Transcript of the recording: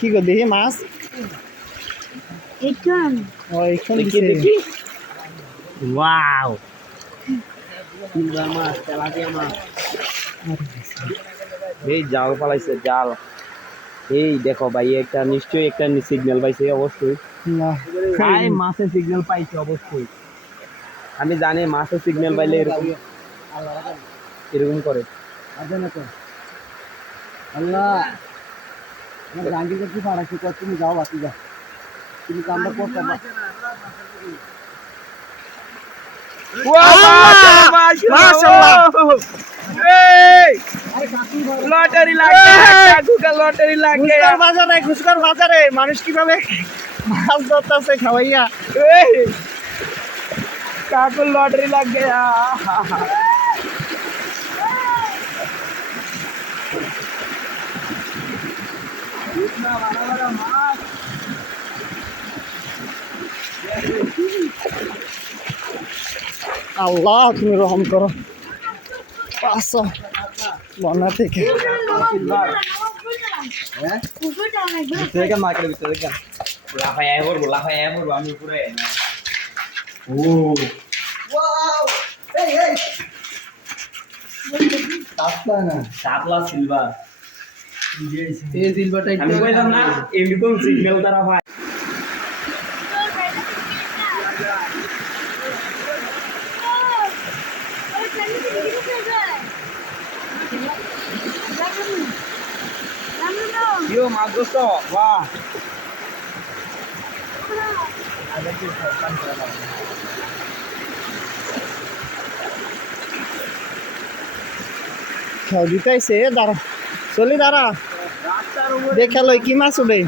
কি গো দেখি মাছ এইখান ও এইখান দিছে ওয়াও সিলভার মাছ তেলাপিয়া মাছ এই জাল পালাইছে জাল এই দেখো ভাই একটা নিশ্চয়ই একটা সিগন্যাল পাইছে অবশ্যই না ভাই মাছের সিগন্যাল পাইছে অবশ্যই আমি জানি মাছের সিগন্যাল পাইলে এরকম এরকম করে আল্লাহ আমার গাঙ্গি করতে পারাছি তুমি যাও বাকি যাও তুমি কামটা করতে পারো লটারি লাগে লটারি লাগে ঘুষকার বাজারে মানুষ কিভাবে মাছ ধরতেছে খাওয়াইয়া কাকু লটারি লাগ গয়া আল্লাহ তুমি রহম করো পাঁচশো বন্যা থেকে লাফায় পড়বো আমি উপরে সাতলা সিলভার এই সিলভারটা আমি কইলাম না এরকম সিগন্যাল দ্বারা হয় Yo, magus toh. Wah. খেয়াল দিতেছে দাঁড়া চলি দাঁড়া দেখা লই কি মাছ উঠে